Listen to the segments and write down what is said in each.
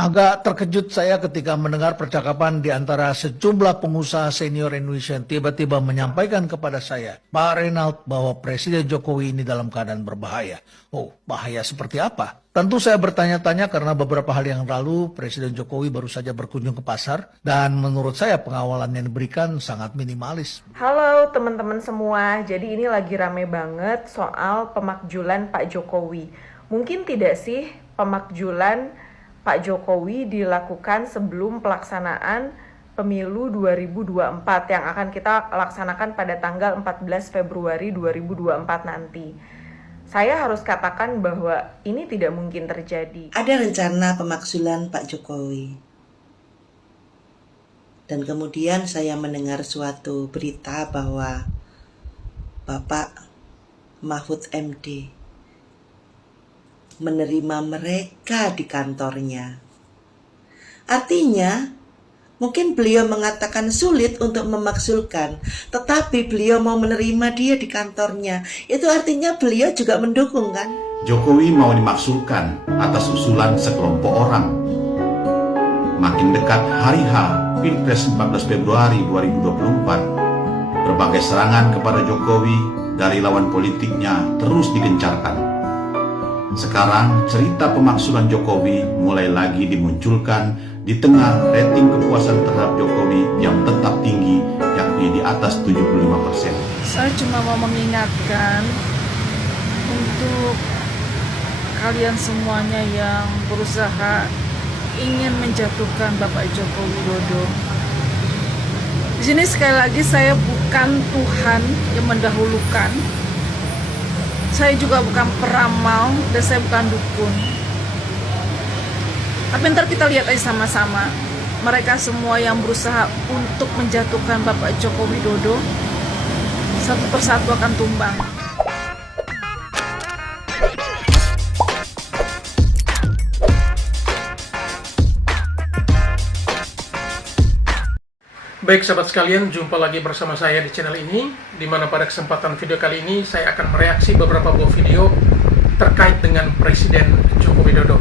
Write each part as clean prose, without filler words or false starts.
Agak terkejut saya ketika mendengar percakapan di antara sejumlah pengusaha senior Indonesia yang tiba-tiba menyampaikan kepada saya, Pak Reynald, bahwa Presiden Jokowi ini dalam keadaan berbahaya. Oh, bahaya seperti apa? Tentu saya bertanya-tanya karena beberapa hari yang lalu Presiden Jokowi baru saja berkunjung ke pasar dan menurut saya pengawalan yang diberikan sangat minimalis. Halo teman-teman semua, jadi ini lagi rame banget soal pemakjulan Pak Jokowi. Mungkin tidak sih pemakjulan Pak Jokowi dilakukan sebelum pelaksanaan pemilu 2024 yang akan kita laksanakan pada tanggal 14 Februari 2024 nanti. Saya harus katakan bahwa ini tidak mungkin terjadi. Ada rencana pemakzulan Pak Jokowi. Dan kemudian saya mendengar suatu berita bahwa Bapak Mahfud MD menerima mereka di kantornya. Artinya, mungkin beliau mengatakan sulit untuk memakzulkan, tetapi beliau mau menerima dia di kantornya. Itu artinya beliau juga mendukung, kan? Jokowi mau dimakzulkan atas usulan sekelompok orang. Makin dekat hari H, Pilpres 14 Februari 2024, berbagai serangan kepada Jokowi dari lawan politiknya terus digencarkan. Sekarang cerita pemakzulan Jokowi mulai lagi dimunculkan di tengah rating kepuasan terhadap Jokowi yang tetap tinggi, yakni di atas 75%. Saya cuma mau mengingatkan untuk kalian semuanya yang berusaha ingin menjatuhkan Bapak Joko Widodo. Di sini sekali lagi saya bukan Tuhan yang mendahulukan. Saya juga bukan peramal dan saya bukan dukun. Tapi ntar kita lihat aja sama-sama. Mereka semua yang berusaha untuk menjatuhkan Bapak Joko Widodo satu persatu akan tumbang. Baik sahabat sekalian, jumpa lagi bersama saya di channel ini, di mana pada kesempatan video kali ini saya akan mereaksi beberapa buah video terkait dengan Presiden Joko Widodo.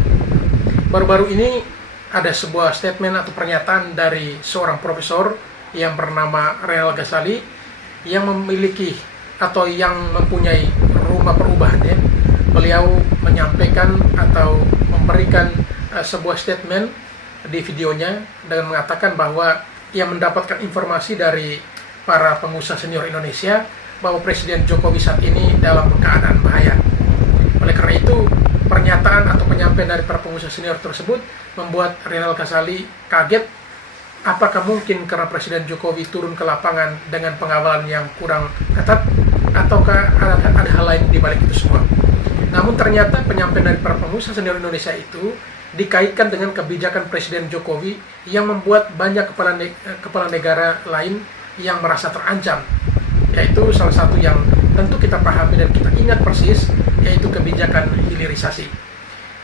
Baru-baru ini ada sebuah statement atau pernyataan dari seorang profesor yang bernama Reynald Ghazali yang memiliki atau yang mempunyai rumah perubahan ya. Beliau menyampaikan atau memberikan sebuah statement di videonya dengan mengatakan bahwa ia mendapatkan informasi dari para pengusaha senior Indonesia bahwa Presiden Jokowi saat ini dalam keadaan bahaya. Oleh karena itu, pernyataan atau penyampaian dari para pengusaha senior tersebut membuat Reynald Ghazali kaget. Apakah mungkin karena Presiden Jokowi turun ke lapangan dengan pengawalan yang kurang ketat, ataukah ada hal lain di balik itu semua? Namun ternyata penyampaian dari para pengusaha senior Indonesia itu dikaitkan dengan kebijakan Presiden Jokowi yang membuat banyak kepala negara lain yang merasa terancam, yaitu salah satu yang tentu kita pahami dan kita ingat persis, yaitu kebijakan hilirisasi.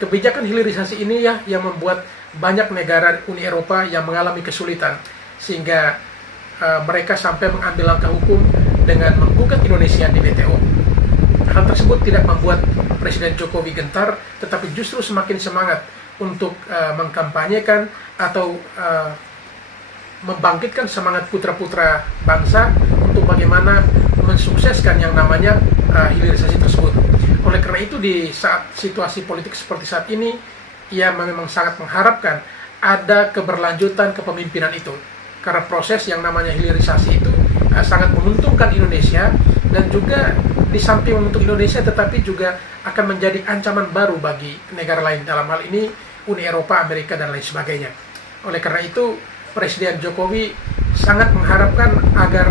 Kebijakan hilirisasi ini ya yang membuat banyak negara Uni Eropa yang mengalami kesulitan, sehingga mereka sampai mengambil langkah hukum dengan menggugat Indonesia di WTO. Hal tersebut tidak membuat Presiden Jokowi gentar, tetapi justru semakin semangat untuk mengkampanyekan atau membangkitkan semangat putra-putra bangsa untuk bagaimana mensukseskan yang namanya hilirisasi tersebut. Oleh karena itu di saat situasi politik seperti saat ini, ia memang sangat mengharapkan ada keberlanjutan kepemimpinan itu. Karena proses yang namanya hilirisasi itu sangat menguntungkan Indonesia dan juga di samping untuk Indonesia tetapi juga akan menjadi ancaman baru bagi negara lain, dalam hal ini Uni Eropa, Amerika, dan lain sebagainya. Oleh karena itu, Presiden Jokowi sangat mengharapkan agar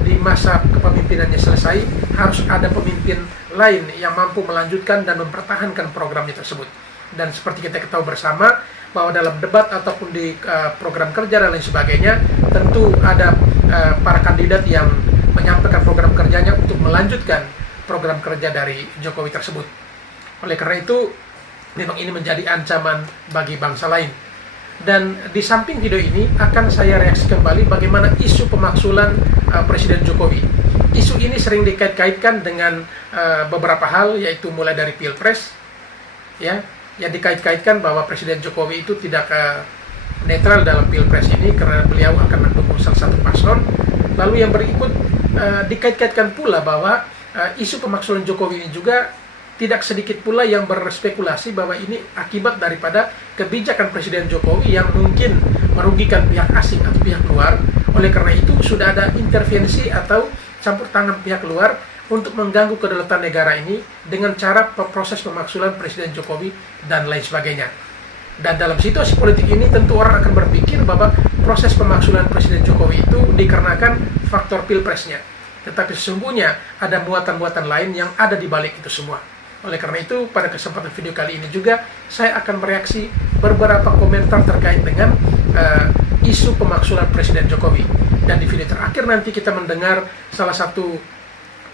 di masa kepemimpinannya selesai, harus ada pemimpin lain yang mampu melanjutkan dan mempertahankan programnya tersebut. Dan seperti kita ketahui bersama, bahwa dalam debat ataupun di program kerja dan lain sebagainya, tentu ada para kandidat yang menyampaikan program kerjanya untuk melanjutkan program kerja dari Jokowi tersebut. Oleh karena itu, memang ini menjadi ancaman bagi bangsa lain. Dan di samping video ini akan saya reaksi kembali bagaimana isu pemakzulan Presiden Jokowi. Isu ini sering dikait-kaitkan dengan beberapa hal, yaitu mulai dari Pilpres, ya, yang dikait-kaitkan bahwa Presiden Jokowi itu tidak netral dalam Pilpres ini karena beliau akan mendukung salah satu paslon. Lalu yang berikut dikait-kaitkan pula bahwa isu pemaksulan Jokowi ini juga tidak sedikit pula yang berspekulasi bahwa ini akibat daripada kebijakan Presiden Jokowi yang mungkin merugikan pihak asing atau pihak luar. Oleh karena itu sudah ada intervensi atau campur tangan pihak luar untuk mengganggu kedaulatan negara ini dengan cara proses pemaksulan Presiden Jokowi dan lain sebagainya. Dan dalam situasi politik ini tentu orang akan berpikir bahwa proses pemaksulan Presiden Jokowi itu dikarenakan faktor pilpresnya. Tetapi sesungguhnya ada muatan-muatan lain yang ada di balik itu semua. Oleh karena itu, pada kesempatan video kali ini juga, saya akan mereaksi beberapa komentar terkait dengan isu pemaksulan Presiden Jokowi. Dan di video terakhir nanti kita mendengar salah satu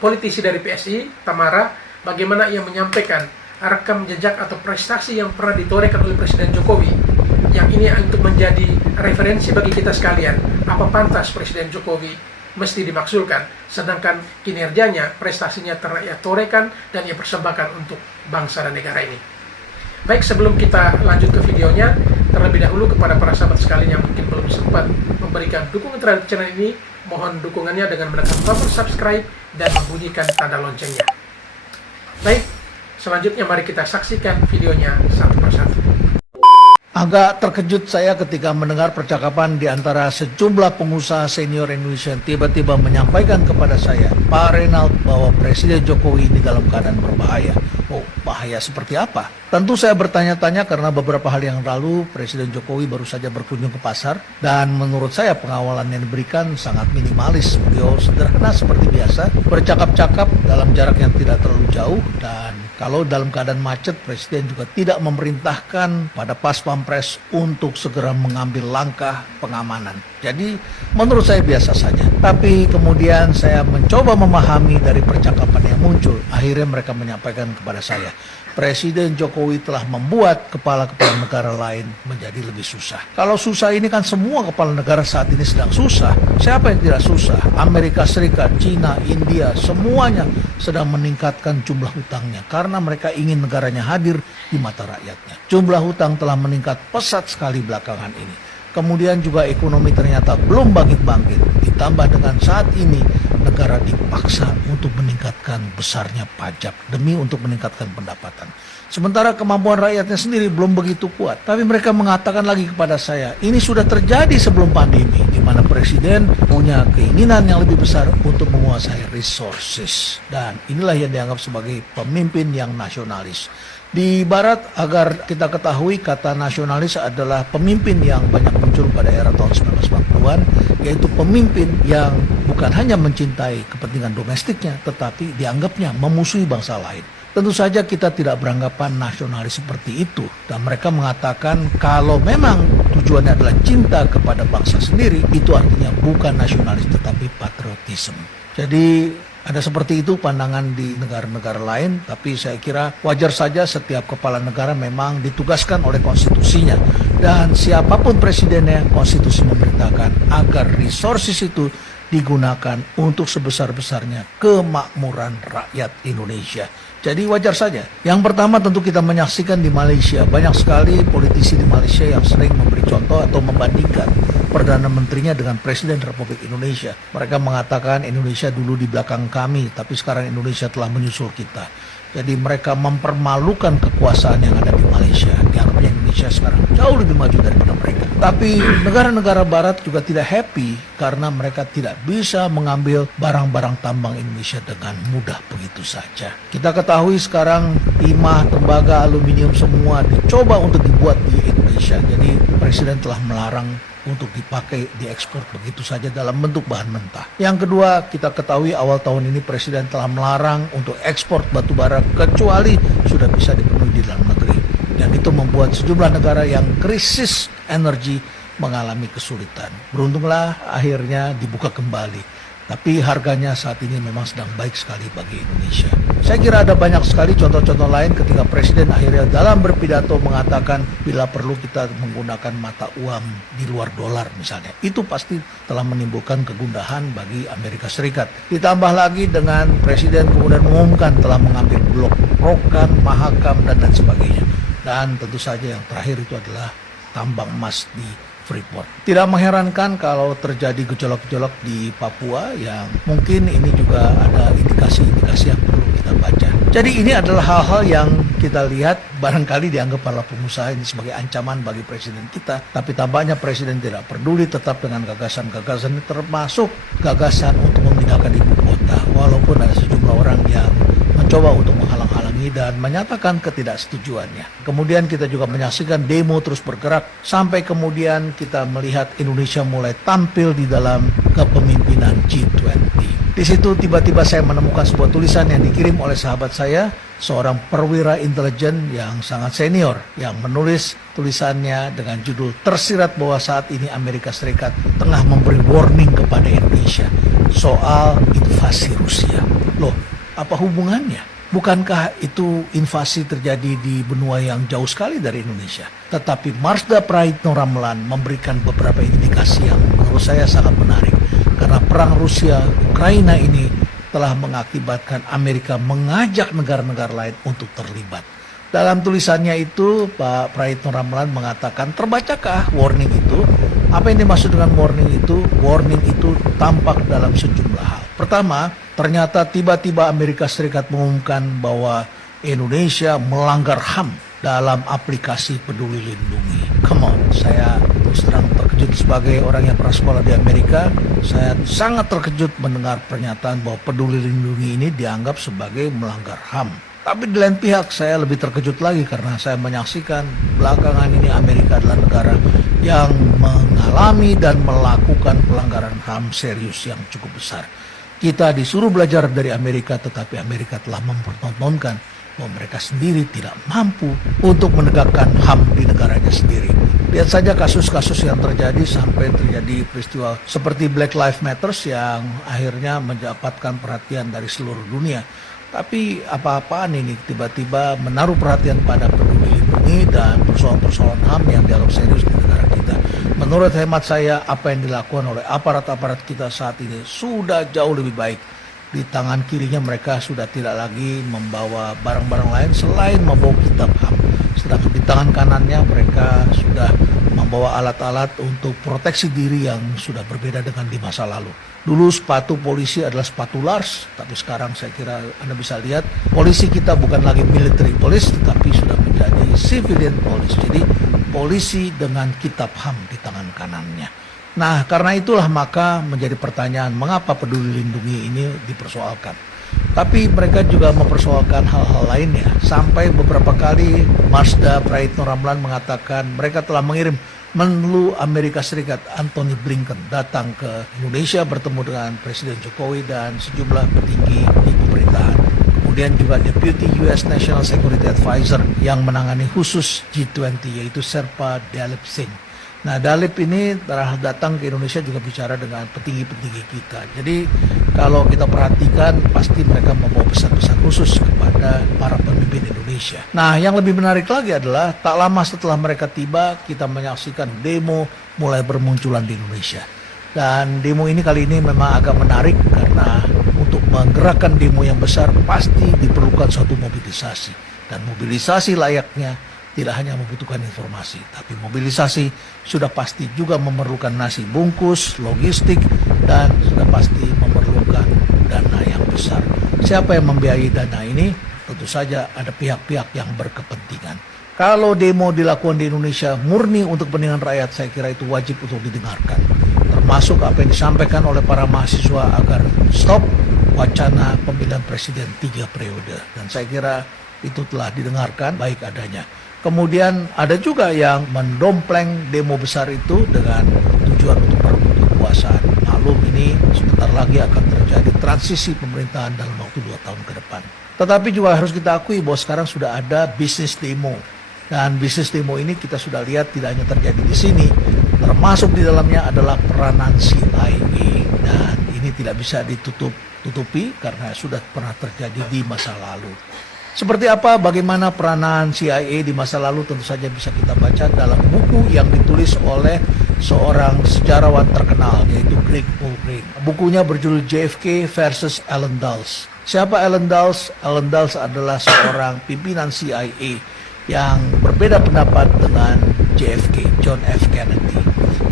politisi dari PSI, Tamara, bagaimana ia menyampaikan rekam jejak atau prestasi yang pernah ditorehkan oleh Presiden Jokowi. Yang ini untuk menjadi referensi bagi kita sekalian. Apa pantas Presiden Jokowi mesti dimaksulkan, sedangkan kinerjanya, prestasinya ia torehkan dan ia persembahkan untuk bangsa dan negara ini. Baik, sebelum kita lanjut ke videonya, terlebih dahulu kepada para sahabat sekalian yang mungkin belum sempat memberikan dukungan terhadap channel ini, mohon dukungannya dengan menekan tombol subscribe dan membunyikan tanda loncengnya. Baik, selanjutnya mari kita saksikan videonya satu persatu. Agak terkejut saya ketika mendengar percakapan di antara sejumlah pengusaha senior Indonesia yang tiba-tiba menyampaikan kepada saya, Pak Reynald, bahwa Presiden Jokowi ini dalam keadaan berbahaya. Oh, bahaya seperti apa? Tentu saya bertanya-tanya karena beberapa hari yang lalu Presiden Jokowi baru saja berkunjung ke pasar dan menurut saya pengawalan yang diberikan sangat minimalis. Beliau sederhana seperti biasa, bercakap-cakap dalam jarak yang tidak terlalu jauh, dan kalau dalam keadaan macet, Presiden juga tidak memerintahkan pada Pas Pampres untuk segera mengambil langkah pengamanan. Jadi menurut saya biasa saja. Tapi kemudian saya mencoba memahami dari percakapan yang muncul. Akhirnya mereka menyampaikan kepada saya, Presiden Jokowi telah membuat kepala-kepala negara lain menjadi lebih susah. Kalau susah ini kan semua kepala negara saat ini sedang susah. Siapa yang tidak susah? Amerika Serikat, Cina, India, semuanya sedang meningkatkan jumlah hutangnya karena mereka ingin negaranya hadir di mata rakyatnya. Jumlah hutang telah meningkat pesat sekali belakangan ini. Kemudian juga ekonomi ternyata belum bangkit-bangkit. Ditambah dengan saat ini negara dipaksa untuk meningkatkan besarnya pajak demi untuk meningkatkan pendapatan. Sementara kemampuan rakyatnya sendiri belum begitu kuat. Tapi mereka mengatakan lagi kepada saya, ini sudah terjadi sebelum pandemi, di mana Presiden punya keinginan yang lebih besar untuk menguasai resources. Dan inilah yang dianggap sebagai pemimpin yang nasionalis. Di Barat, agar kita ketahui, kata nasionalis adalah pemimpin yang banyak muncul pada era tahun 1940-an, yaitu pemimpin yang bukan hanya mencintai kepentingan domestiknya, tetapi dianggapnya memusuhi bangsa lain. Tentu saja kita tidak beranggapan nasionalis seperti itu, dan mereka mengatakan kalau memang tujuannya adalah cinta kepada bangsa sendiri, itu artinya bukan nasionalis tetapi patriotisme. Jadi ada seperti itu pandangan di negara-negara lain, tapi saya kira wajar saja setiap kepala negara memang ditugaskan oleh konstitusinya. Dan siapapun presidennya, konstitusi memerintahkan agar resources itu digunakan untuk sebesar-besarnya kemakmuran rakyat Indonesia. Jadi wajar saja. Yang pertama tentu kita menyaksikan di Malaysia. Banyak sekali politisi di Malaysia yang sering memberi contoh atau membandingkan Perdana Menterinya dengan Presiden Republik Indonesia. Mereka mengatakan Indonesia dulu di belakang kami, tapi sekarang Indonesia telah menyusul kita. Jadi mereka mempermalukan kekuasaan yang ada di Malaysia. Dianggapnya Indonesia sekarang jauh lebih maju daripada mereka. Tapi negara-negara Barat juga tidak happy karena mereka tidak bisa mengambil barang-barang tambang Indonesia dengan mudah begitu saja. Kita ketahui sekarang timah, tembaga, aluminium semua dicoba untuk dibuat di Indonesia. Jadi Presiden telah melarang untuk dipakai, diekspor begitu saja dalam bentuk bahan mentah. Yang kedua, kita ketahui awal tahun ini Presiden telah melarang untuk ekspor batu bara kecuali sudah bisa dipenuhi di dalam negeri. Dan itu membuat sejumlah negara yang krisis energi mengalami kesulitan. Beruntunglah akhirnya dibuka kembali. Tapi harganya saat ini memang sedang baik sekali bagi Indonesia. Saya kira ada banyak sekali contoh-contoh lain ketika Presiden akhirnya dalam berpidato mengatakan bila perlu kita menggunakan mata uang di luar dolar misalnya. Itu pasti telah menimbulkan kegundahan bagi Amerika Serikat. Ditambah lagi dengan Presiden kemudian mengumumkan telah mengambil blok Rokan, Mahakam, dan lain sebagainya. Dan tentu saja yang terakhir itu adalah tambang emas di Freeport. Tidak mengherankan kalau terjadi gejolak-gejolak di Papua yang mungkin ini juga ada indikasi-indikasi yang perlu kita baca. Jadi ini adalah hal-hal yang kita lihat barangkali dianggap para pengusaha ini sebagai ancaman bagi presiden kita. Tapi tampaknya presiden tidak peduli tetap dengan gagasan-gagasan ini, termasuk gagasan untuk memindahkan ibu kota. Walaupun ada sejumlah orang yang mencoba untuk menghalang-halangi dan menyatakan ketidaksetujuannya. Kemudian kita juga menyaksikan demo terus bergerak sampai kemudian kita melihat Indonesia mulai tampil di dalam kepemimpinan G20. Di situ tiba-tiba saya menemukan sebuah tulisan yang dikirim oleh sahabat saya, seorang perwira intelijen yang sangat senior, yang menulis tulisannya dengan judul tersirat bahwa saat ini Amerika Serikat tengah memberi warning kepada Indonesia soal invasi Rusia. Loh, apa hubungannya? Bukankah itu invasi terjadi di benua yang jauh sekali dari Indonesia? Tetapi Marsda Praitno Ramlan memberikan beberapa indikasi yang menurut saya sangat menarik. Karena perang Rusia-Ukraina ini telah mengakibatkan Amerika mengajak negara-negara lain untuk terlibat. Dalam tulisannya itu, Pak Praitno Ramlan mengatakan, terbacakah warning itu? Apa yang dimaksud dengan warning itu? Warning itu tampak dalam sejumlah hal. Pertama, ternyata tiba-tiba Amerika Serikat mengumumkan bahwa Indonesia melanggar HAM dalam aplikasi Peduli Lindungi. Come on, saya terus terang terkejut sebagai orang yang pernah sekolah di Amerika. Saya sangat terkejut mendengar pernyataan bahwa Peduli Lindungi ini dianggap sebagai melanggar HAM. Tapi di lain pihak saya lebih terkejut lagi karena saya menyaksikan belakangan ini Amerika adalah negara yang mengalami dan melakukan pelanggaran HAM serius yang cukup besar. Kita disuruh belajar dari Amerika, tetapi Amerika telah mempertontonkan bahwa mereka sendiri tidak mampu untuk menegakkan HAM di negaranya sendiri. Lihat saja kasus-kasus yang terjadi sampai terjadi peristiwa seperti Black Lives Matter yang akhirnya mendapatkan perhatian dari seluruh dunia. Tapi apa-apaan ini tiba-tiba menaruh perhatian pada Peduli Lindungi dan persoalan-persoalan HAM yang dianggap serius di negara kita. Menurut hemat saya, apa yang dilakukan oleh aparat-aparat kita saat ini sudah jauh lebih baik. Di tangan kirinya mereka sudah tidak lagi membawa barang-barang lain selain membawa kitab HAM. Sedangkan di tangan kanannya mereka sudah membawa alat-alat untuk proteksi diri yang sudah berbeda dengan di masa lalu. Dulu sepatu polisi adalah sepatu Lars, tapi sekarang saya kira Anda bisa lihat polisi kita bukan lagi military police, tetapi sudah menjadi civilian police. Jadi polisi dengan kitab HAM di tangan kanannya. Nah, karena itulah maka menjadi pertanyaan mengapa Peduli Lindungi ini dipersoalkan. Tapi mereka juga mempersoalkan hal-hal lainnya. Sampai beberapa kali Marsda Praitno Ramlan mengatakan mereka telah mengirim Menlu Amerika Serikat Antony Blinken datang ke Indonesia bertemu dengan Presiden Jokowi dan sejumlah petinggi di pemerintahan. Kemudian juga Deputy US National Security Advisor yang menangani khusus G20 yaitu Sherpa Dalip Singh. Nah, Dalip ini telah datang ke Indonesia juga bicara dengan petinggi-petinggi kita. Jadi kalau kita perhatikan pasti mereka membawa pesan-pesan khusus kepada para pemimpin Indonesia. Nah, yang lebih menarik lagi adalah tak lama setelah mereka tiba, kita menyaksikan demo mulai bermunculan di Indonesia. Dan demo ini kali ini memang agak menarik karena untuk menggerakkan demo yang besar pasti diperlukan suatu mobilisasi. Dan mobilisasi layaknya tidak hanya membutuhkan informasi, tapi mobilisasi sudah pasti juga memerlukan nasi bungkus, logistik, dan sudah pasti memerlukan dana yang besar. Siapa yang membiayai dana ini? Tentu saja ada pihak-pihak yang berkepentingan. Kalau demo dilakukan di Indonesia murni untuk kepentingan rakyat, saya kira itu wajib untuk didengarkan. Termasuk apa yang disampaikan oleh para mahasiswa agar stop wacana pemilihan presiden 3 periode. Dan saya kira itu telah didengarkan baik adanya. Kemudian ada juga yang mendompleng demo besar itu dengan tujuan untuk merebut kekuasaan. Maklum ini sebentar lagi akan terjadi transisi pemerintahan dalam waktu 2 tahun ke depan. Tetapi juga harus kita akui bahwa sekarang sudah ada bisnis demo. Dan bisnis demo ini kita sudah lihat tidak hanya terjadi di sini, termasuk di dalamnya adalah peranan CIA. Dan ini tidak bisa ditutupi karena sudah pernah terjadi di masa lalu. Seperti apa, bagaimana peranan CIA di masa lalu tentu saja bisa kita baca dalam buku yang ditulis oleh seorang sejarawan terkenal yaitu Greg Ulrich. Bukunya berjudul JFK versus Allen Dulles. Siapa Allen Dulles? Allen Dulles adalah seorang pimpinan CIA yang berbeda pendapat dengan JFK, John F. Kennedy.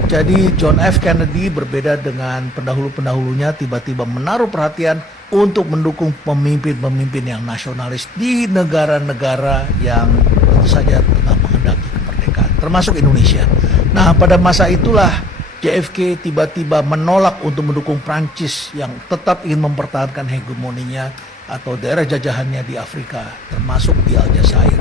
Jadi John F. Kennedy berbeda dengan pendahulu-pendahulunya, tiba-tiba menaruh perhatian untuk mendukung pemimpin-pemimpin yang nasionalis di negara-negara yang tentu saja tengah menghendaki kemerdekaan, termasuk Indonesia. Nah, pada masa itulah JFK tiba-tiba menolak untuk mendukung Prancis yang tetap ingin mempertahankan hegemoninya atau daerah jajahannya di Afrika, termasuk di Aljazair.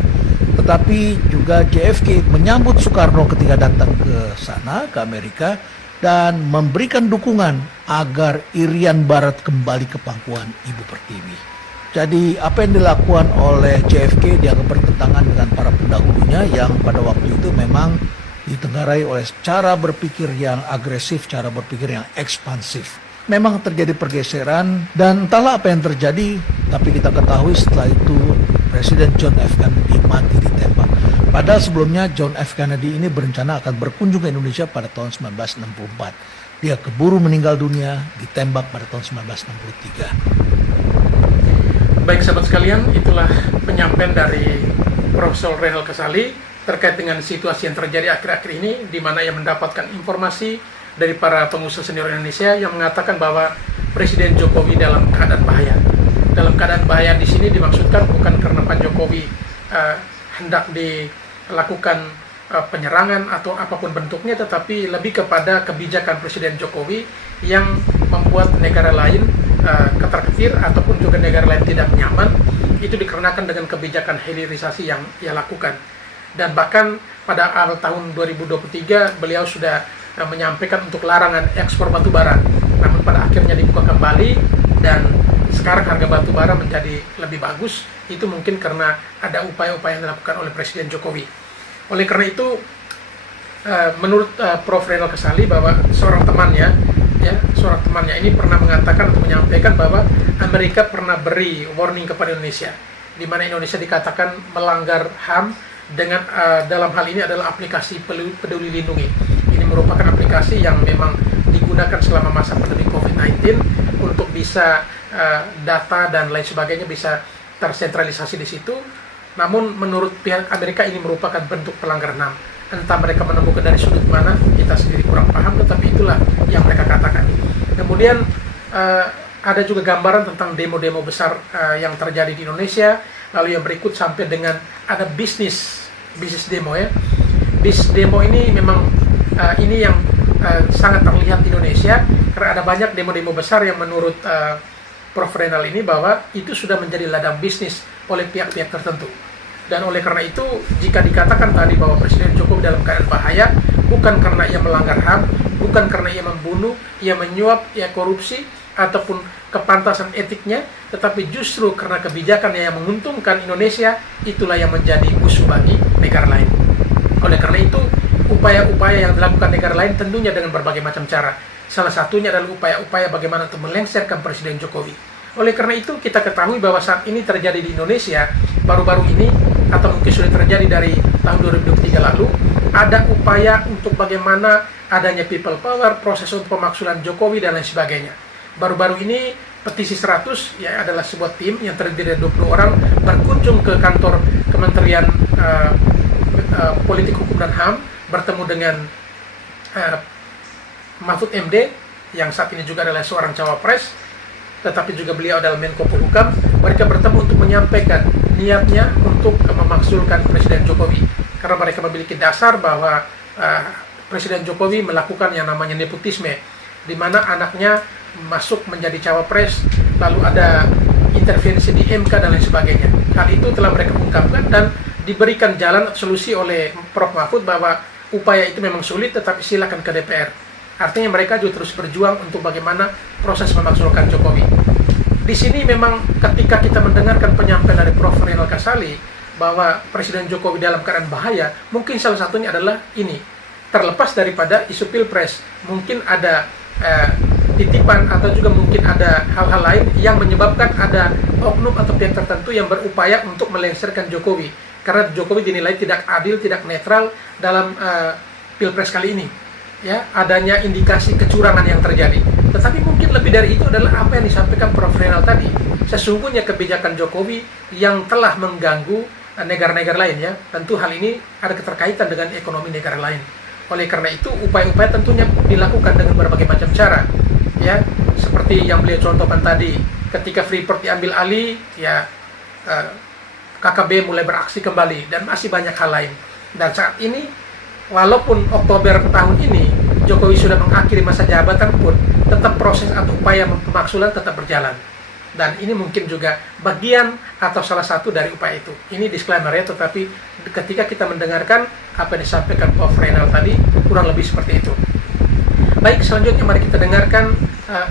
Tetapi juga JFK menyambut Soekarno ketika datang ke sana, ke Amerika, dan memberikan dukungan agar Irian Barat kembali ke pangkuan Ibu Pertiwi. Jadi apa yang dilakukan oleh JFK dianggap bertentangan dengan para pendahulunya yang pada waktu itu memang ditenggarai oleh cara berpikir yang agresif, cara berpikir yang ekspansif. Memang terjadi pergeseran dan entahlah apa yang terjadi, tapi kita ketahui setelah itu Presiden John F. Kennedy mati ditembak. Padahal sebelumnya John F. Kennedy ini berencana akan berkunjung ke Indonesia pada tahun 1964. Dia keburu meninggal dunia, ditembak pada tahun 1963. Baik sahabat sekalian, itulah penyampaian dari Profesor Reinald Kasali terkait dengan situasi yang terjadi akhir-akhir ini, di mana ia mendapatkan informasi dari para pengusaha senior Indonesia yang mengatakan bahwa Presiden Jokowi dalam keadaan bahaya. Dalam keadaan bahaya di sini dimaksudkan bukan karena Pak Jokowi hendak dilakukan penyerangan atau apapun bentuknya, tetapi lebih kepada kebijakan Presiden Jokowi yang membuat negara lain ketar-ketir ataupun juga negara lain tidak nyaman. Itu dikarenakan dengan kebijakan hilirisasi yang ia lakukan. Dan bahkan pada awal tahun 2023 beliau sudah menyampaikan untuk larangan ekspor batu bara. Namun pada akhirnya dibuka kembali dan sekarang harga batu bara menjadi lebih bagus. Itu mungkin karena ada upaya-upaya yang dilakukan oleh Presiden Jokowi. Oleh karena itu menurut Prof. Reinald Kasali bahwa seorang temannya ini pernah mengatakan atau menyampaikan bahwa Amerika pernah beri warning kepada Indonesia, di mana Indonesia dikatakan melanggar HAM dengan dalam hal ini adalah aplikasi Peduli Lindungi. Ini merupakan aplikasi yang memang digunakan selama masa pandemi COVID-19 untuk bisa data dan lain sebagainya bisa tersentralisasi di situ. Namun menurut pihak Amerika ini merupakan bentuk pelanggaran HAM. Entah mereka menemukan dari sudut mana, kita sendiri kurang paham, tetapi itulah yang mereka katakan. Kemudian ada juga gambaran tentang demo-demo besar yang terjadi di Indonesia. Lalu yang berikut sampai dengan ada bisnis demo ya. Bisnis demo ini memang ini yang sangat terlihat di Indonesia karena ada banyak demo-demo besar yang menurut Prof. Reinald ini bahwa itu sudah menjadi ladang bisnis oleh pihak-pihak tertentu. Dan oleh karena itu, jika dikatakan tadi bahwa Presiden Jokowi dalam keadaan bahaya, bukan karena ia melanggar HAM, bukan karena ia membunuh, ia menyuap, ia korupsi, ataupun kepantasan etiknya, tetapi justru karena kebijakannya yang menguntungkan Indonesia, itulah yang menjadi musuh bagi negara lain. Oleh karena itu, upaya-upaya yang dilakukan negara lain tentunya dengan berbagai macam cara. Salah satunya adalah upaya-upaya bagaimana untuk melengsarkan Presiden Jokowi. Oleh karena itu, kita ketahui bahwa saat ini terjadi di Indonesia, baru-baru ini, atau mungkin sudah terjadi dari tahun 2023 lalu, ada upaya untuk bagaimana adanya people power, proses untuk pemaksulan Jokowi, dan lain sebagainya. Baru-baru ini, Petisi 100 ya adalah sebuah tim yang terdiri dari 20 orang berkunjung ke kantor Kementerian Politik Hukum dan HAM, bertemu dengan Mahfud MD, yang saat ini juga adalah seorang cawapres, tetapi juga beliau adalah Menko Polhukam. Mereka bertemu untuk menyampaikan niatnya untuk memakzulkan Presiden Jokowi, karena mereka memiliki dasar bahwa Presiden Jokowi melakukan yang namanya nepotisme, di mana anaknya masuk menjadi cawapres, lalu ada intervensi di MK dan lain sebagainya. Hal itu telah mereka ungkapkan dan diberikan jalan solusi oleh Prof. Mahfud bahwa upaya itu memang sulit, tetapi silakan ke DPR. Artinya mereka juga terus berjuang untuk bagaimana proses memakzulkan Jokowi. Di sini memang ketika kita mendengarkan penyampaian dari Prof. Reinald Kasali bahwa Presiden Jokowi dalam keadaan bahaya, mungkin salah satunya adalah ini. Terlepas daripada isu Pilpres, mungkin ada titipan atau juga mungkin ada hal-hal lain yang menyebabkan ada oknum atau pihak tertentu yang berupaya untuk melengsarkan Jokowi. Karena Jokowi dinilai tidak adil, tidak netral dalam Pilpres kali ini. Ya, adanya indikasi kecurangan yang terjadi. Tetapi mungkin lebih dari itu adalah apa yang disampaikan Prof. Reinald tadi. Sesungguhnya kebijakan Jokowi yang telah mengganggu, negara-negara lain ya. Tentu hal ini ada keterkaitan dengan ekonomi negara lain. Oleh karena itu upaya-upaya tentunya dilakukan dengan berbagai macam cara ya, seperti yang beliau contohkan tadi, ketika Freeport diambil alih ya, KKB mulai beraksi kembali dan masih banyak hal lain. Dan saat ini walaupun Oktober tahun ini Jokowi sudah mengakhiri masa jabatan pun tetap proses atau upaya pemaksulan tetap berjalan. Dan ini mungkin juga bagian atau salah satu dari upaya itu. Ini disclaimer ya, tetapi ketika kita mendengarkan apa yang disampaikan Prof. Reynald tadi, kurang lebih seperti itu. Baik, selanjutnya mari kita dengarkan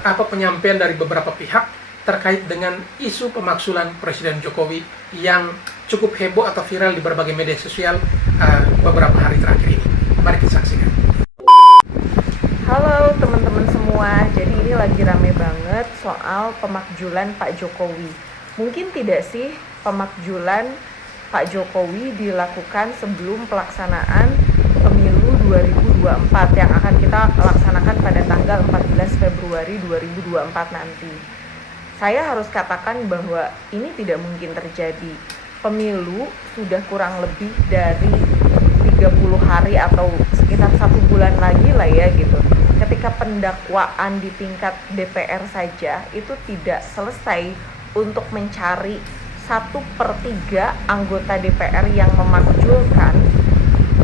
apa penyampaian dari beberapa pihak terkait dengan isu pemaksulan Presiden Jokowi yang cukup heboh atau viral di berbagai media sosial beberapa hari terakhir ini. Mari kita saksikan. Halo teman-teman semua, jadi ini lagi rame banget soal pemakjulan Pak Jokowi. Mungkin tidak sih pemakjulan Pak Jokowi dilakukan sebelum pelaksanaan pemilu 2024 yang akan kita laksanakan pada tanggal 14 Februari 2024 nanti. Saya harus katakan bahwa ini tidak mungkin terjadi. Pemilu sudah kurang lebih dari 30 hari atau sekitar 1 bulan lagi lah ya gitu. Ketika pendakwaan di tingkat DPR saja itu tidak selesai untuk mencari 1/3 anggota DPR yang memakzulkan,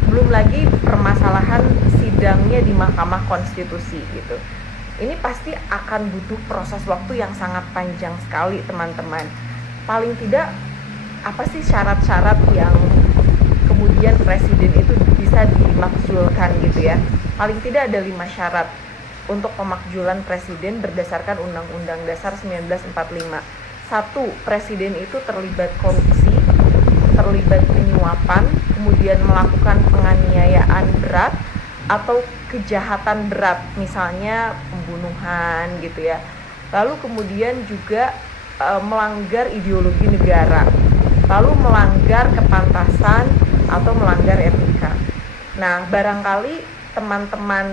belum lagi permasalahan sidangnya di Mahkamah Konstitusi gitu. Ini pasti akan butuh proses waktu yang sangat panjang sekali teman-teman. Paling tidak apa sih syarat-syarat yang kemudian presiden itu bisa dimakzulkan gitu ya. Paling tidak ada 5 syarat untuk pemakjulan presiden berdasarkan Undang-Undang Dasar 1945. 1. Presiden itu terlibat korupsi, terlibat penyuapan, kemudian melakukan penganiayaan berat atau kejahatan berat, misalnya pembunuhan gitu ya. Lalu kemudian juga melanggar ideologi negara, lalu melanggar kepantasan atau melanggar etika. Nah, barangkali teman-teman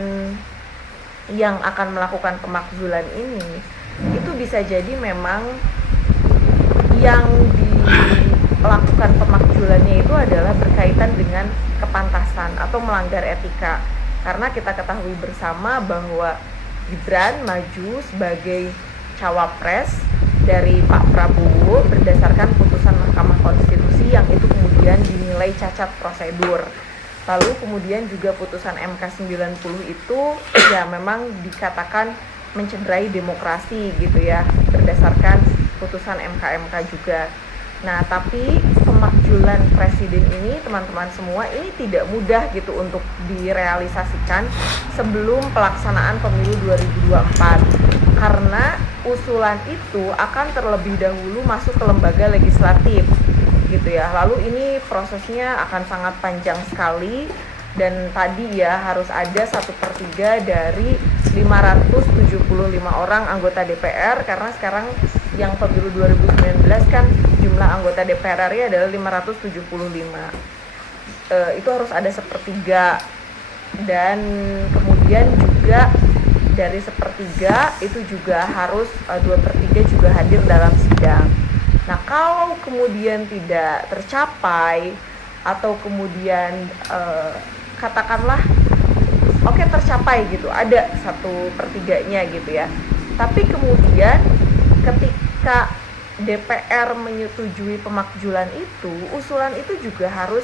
yang akan melakukan pemakzulan ini itu bisa jadi memang yang dilakukan pemakzulannya itu adalah berkaitan dengan kepantasan atau melanggar etika. Karena kita ketahui bersama bahwa Gibran maju sebagai cawapres dari Pak Prabowo berdasarkan putusan Mahkamah Konstitusi yang itu kemudian dinilai cacat prosedur. Lalu kemudian juga putusan MK 90 itu ya memang dikatakan mencederai demokrasi gitu ya, berdasarkan putusan MK juga. Nah, tapi pemakjulan presiden ini teman-teman semua ini tidak mudah gitu untuk direalisasikan sebelum pelaksanaan pemilu 2024. Karena usulan itu akan terlebih dahulu masuk ke lembaga legislatif gitu ya. Lalu ini prosesnya akan sangat panjang sekali dan tadi ya harus ada 1/3 dari 575 orang anggota DPR, karena sekarang yang pemilu 2019 kan jumlah anggota DPR RI adalah 575. Itu harus ada 1/3 dan kemudian juga dari 1/3 itu juga harus 2/3 juga hadir dalam sidang. Nah, kalau kemudian tidak tercapai atau kemudian katakanlah oke tercapai gitu, ada 1/3-nya gitu ya. Tapi kemudian ketika DPR menyetujui pemakjulan itu, usulan itu juga harus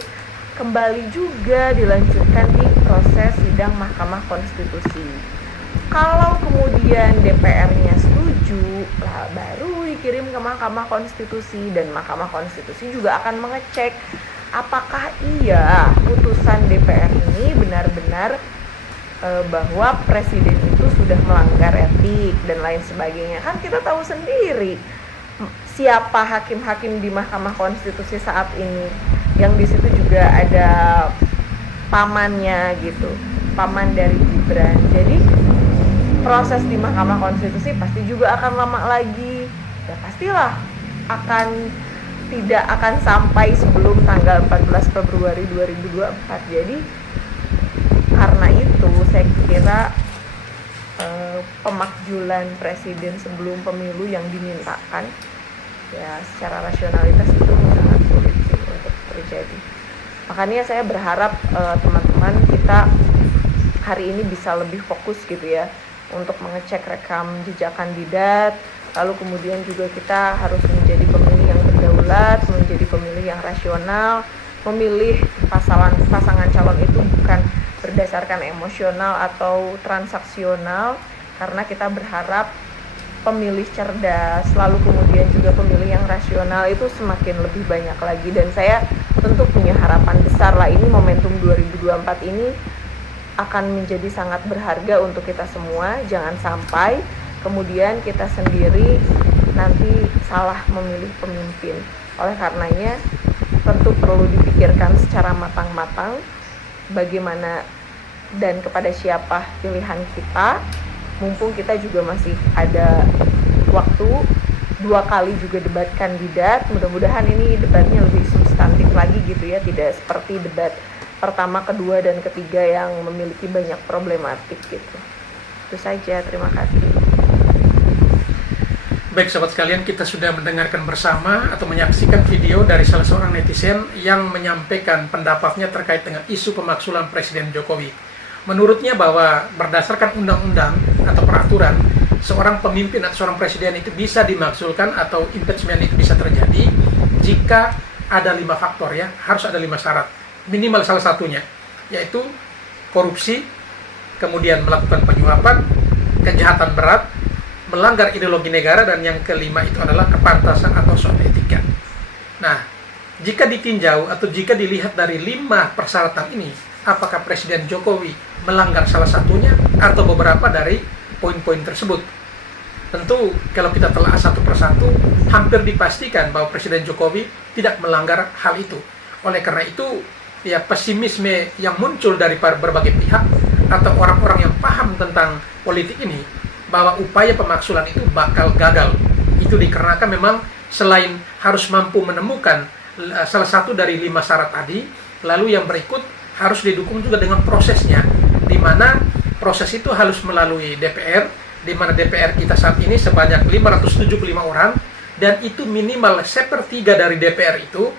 kembali juga dilanjutkan di proses sidang Mahkamah Konstitusi. Kalau kemudian DPR-nya setuju, lah baru dikirim ke Mahkamah Konstitusi dan Mahkamah Konstitusi juga akan mengecek apakah iya putusan DPR ini benar-benar bahwa presiden itu sudah melanggar etik dan lain sebagainya. Kan kita tahu sendiri siapa hakim-hakim di Mahkamah Konstitusi saat ini, yang di situ juga ada pamannya gitu, paman dari Gibran. Jadi proses di Mahkamah Konstitusi pasti juga akan lama lagi. Ya pastilah tidak akan sampai sebelum tanggal 14 Februari 2024. Jadi karena itu saya kira pemakjulan presiden sebelum pemilu yang dimintakan ya secara rasionalitas itu sangat sulit sih untuk terjadi. Makanya saya berharap teman-teman kita hari ini bisa lebih fokus gitu ya untuk mengecek rekam jejak kandidat, lalu kemudian juga kita harus menjadi pemilih yang berdaulat, menjadi pemilih yang rasional, memilih pasangan calon itu bukan berdasarkan emosional atau transaksional, karena kita berharap pemilih cerdas, lalu kemudian juga pemilih yang rasional itu semakin lebih banyak lagi. Dan saya tentu punya harapan besar lah, ini momentum 2024 ini akan menjadi sangat berharga untuk kita semua. Jangan sampai kemudian kita sendiri nanti salah memilih pemimpin. Oleh karenanya tentu perlu dipikirkan secara matang-matang bagaimana dan kepada siapa pilihan kita. Mumpung kita juga masih ada waktu 2 kali juga debat kandidat, mudah-mudahan ini debatnya lebih substantif lagi gitu ya, tidak seperti debat pertama, kedua, dan ketiga yang memiliki banyak problematik gitu. Itu saja, terima kasih. Baik sahabat sekalian, kita sudah mendengarkan bersama atau menyaksikan video dari salah seorang netizen yang menyampaikan pendapatnya terkait dengan isu pemaksulan Presiden Jokowi. Menurutnya bahwa berdasarkan undang-undang atau peraturan, seorang pemimpin atau seorang presiden itu bisa dimaksulkan atau impeachment itu bisa terjadi jika ada 5 faktor ya, harus ada 5 syarat. Minimal salah satunya, yaitu korupsi, kemudian melakukan penyuapan, kejahatan berat, melanggar ideologi negara, dan yang kelima itu adalah kepantasan atau soal etika. Nah, jika ditinjau atau jika dilihat dari 5 persyaratan ini, apakah Presiden Jokowi melanggar salah satunya atau beberapa dari poin-poin tersebut? Tentu kalau kita telah satu persatu, hampir dipastikan bahwa Presiden Jokowi tidak melanggar hal itu. Oleh karena itu, ya pesimisme yang muncul dari berbagai pihak atau orang-orang yang paham tentang politik ini bahwa upaya pemaksulan itu bakal gagal. Itu dikarenakan memang selain harus mampu menemukan salah satu dari 5 syarat tadi, lalu yang berikut harus didukung juga dengan prosesnya, di mana proses itu harus melalui DPR, di mana DPR kita saat ini sebanyak 575 orang, dan itu minimal 1/3 dari DPR itu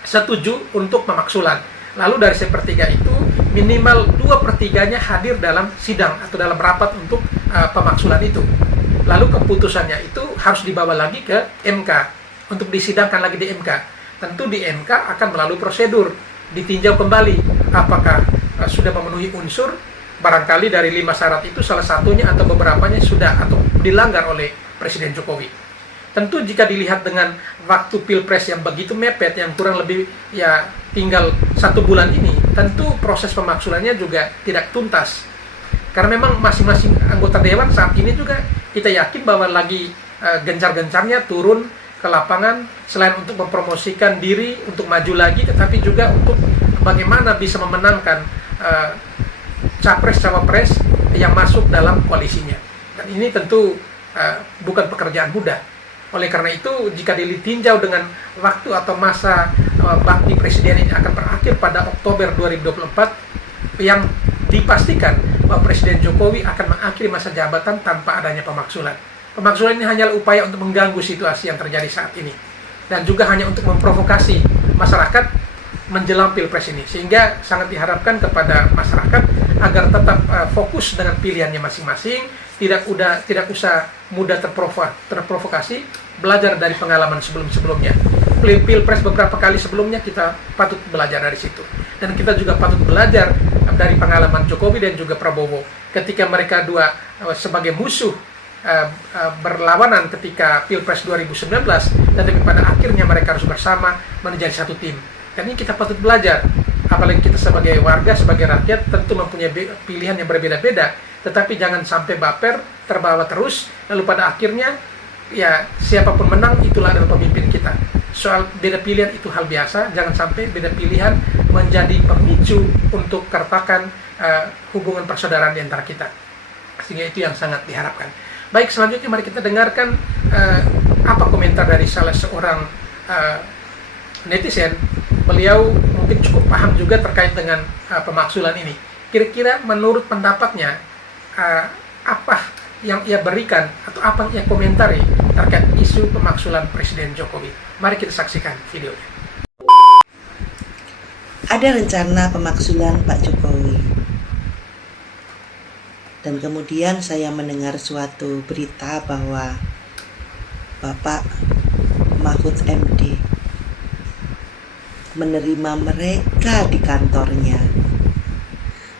setuju untuk pemaksulan. Lalu dari 1/3 itu minimal 2/3-nya hadir dalam sidang atau dalam rapat untuk pemaksulan itu. Lalu keputusannya itu harus dibawa lagi ke MK untuk disidangkan lagi di MK. Tentu di MK akan melalui prosedur, ditinjau kembali apakah sudah memenuhi unsur. Barangkali dari 5 syarat itu salah satunya atau beberapanya sudah atau dilanggar oleh Presiden Jokowi. Tentu jika dilihat dengan waktu Pilpres yang begitu mepet, yang kurang lebih ya tinggal 1 bulan ini, tentu proses pemaksulannya juga tidak tuntas. Karena memang masing-masing anggota dewan saat ini juga kita yakin bahwa lagi gencar-gencarnya turun ke lapangan, selain untuk mempromosikan diri untuk maju lagi, tetapi juga untuk bagaimana bisa memenangkan capres-cawapres yang masuk dalam koalisinya. Dan ini tentu bukan pekerjaan mudah. Oleh karena itu, jika ditinjau dengan waktu atau masa bakti presiden ini akan berakhir pada Oktober 2024, yang dipastikan bahwa Presiden Jokowi akan mengakhiri masa jabatan tanpa adanya pemaksulan. Pemaksulan ini hanyalah upaya untuk mengganggu situasi yang terjadi saat ini, dan juga hanya untuk memprovokasi masyarakat menjelang Pilpres ini, sehingga sangat diharapkan kepada masyarakat agar tetap fokus dengan pilihannya masing-masing, tidak usah mudah terprovokasi, belajar dari pengalaman sebelum-sebelumnya. Pilpres beberapa kali sebelumnya kita patut belajar dari situ, dan kita juga patut belajar dari pengalaman Jokowi dan juga Prabowo ketika mereka dua sebagai musuh berlawanan ketika Pilpres 2019, tetapi pada akhirnya mereka harus bersama menjadi satu tim. Dan ini kita patut belajar, apalagi kita sebagai warga, sebagai rakyat tentu mempunyai pilihan yang berbeda-beda, tetapi jangan sampai baper, terbawa terus, lalu pada akhirnya ya siapapun menang itulah adalah pemimpin kita. Soal beda pilihan itu hal biasa, jangan sampai beda pilihan menjadi pemicu untuk keretakan hubungan persaudaraan di antara kita, sehingga itu yang sangat diharapkan. Baik, selanjutnya mari kita dengarkan apa komentar dari salah seorang netizen. Beliau mungkin cukup paham juga terkait dengan pemaksulan ini. Kira-kira menurut pendapatnya apa yang ia berikan atau apa yang ia komentari terkait isu pemaksulan Presiden Jokowi. Mari kita saksikan videonya. ada rencana pemakzulan Pak Jokowi. Dan kemudian saya mendengar suatu berita bahwa Bapak Mahfud MD menerima mereka di kantornya.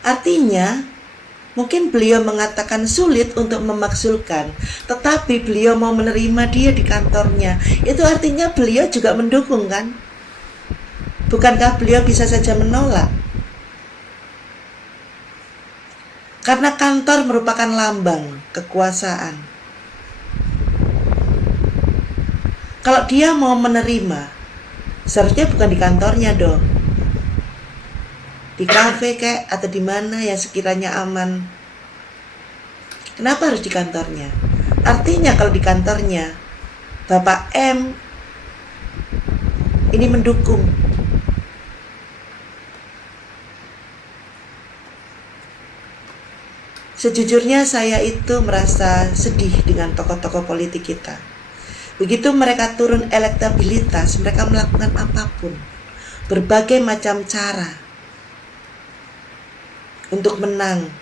Artinya, mungkin beliau mengatakan sulit untuk memakzulkan, tetapi beliau mau menerima dia di kantornya. Itu artinya beliau juga mendukung, kan? Bukankah beliau bisa saja menolak? Karena kantor merupakan lambang kekuasaan. Kalau dia mau menerima, seharusnya bukan di kantornya dong. Di kafe kayak atau di mana yang sekiranya aman. Kenapa harus di kantornya? Artinya kalau di kantornya Bapak M ini mendukung. Sejujurnya saya itu merasa sedih dengan tokoh-tokoh politik kita. Begitu mereka turun elektabilitas, mereka melakukan apapun, berbagai macam cara untuk menang.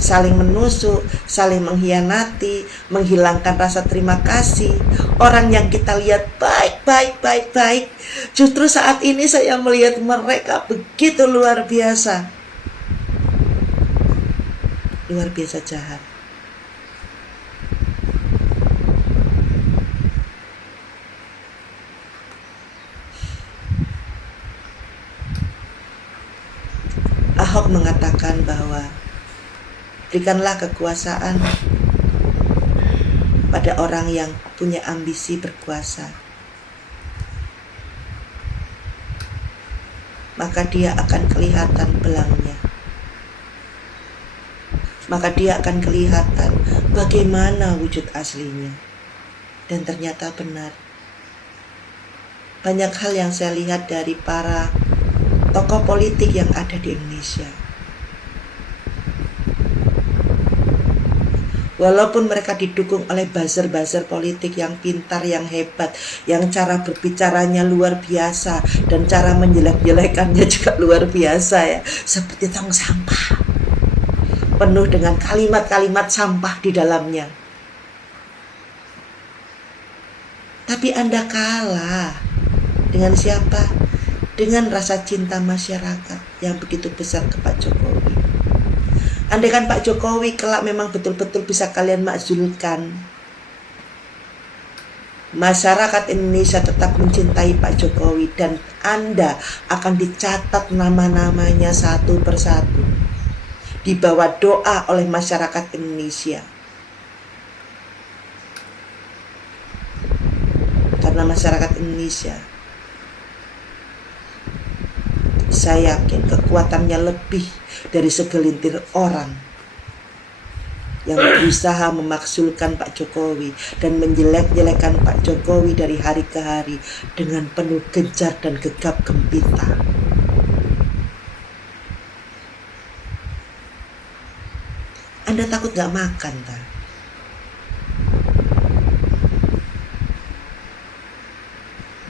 Saling menusuk, saling mengkhianati, menghilangkan rasa terima kasih. Orang yang kita lihat baik. Justru saat ini saya melihat mereka begitu luar biasa. Luar biasa jahat. Ahok mengatakan bahwa berikanlah kekuasaan pada orang yang punya ambisi berkuasa, maka dia akan kelihatan belangnya. Maka dia akan kelihatan bagaimana wujud aslinya. Dan ternyata benar. Banyak hal yang saya lihat dari para tokoh politik yang ada di Indonesia. Walaupun mereka didukung oleh buzzer-buzzer politik yang pintar, yang hebat, yang cara berbicaranya luar biasa, dan cara menjelek-jelekannya juga luar biasa ya. Seperti tong sampah. Penuh dengan kalimat-kalimat sampah di dalamnya. Tapi Anda kalah. Dengan siapa? Dengan rasa cinta masyarakat yang begitu besar ke Pak Jokowi. Andaikan Pak Jokowi kelak memang betul-betul bisa kalian makzulkan, masyarakat Indonesia tetap mencintai Pak Jokowi dan Anda akan dicatat nama-namanya satu persatu. Dibawa doa oleh masyarakat Indonesia. Karena masyarakat Indonesia, saya yakin kekuatannya lebih dari segelintir orang yang berusaha memakzulkan Pak Jokowi dan menjelek-jelekan Pak Jokowi dari hari ke hari dengan penuh gencar dan gegap gempita. Anda takut gak makan, tak?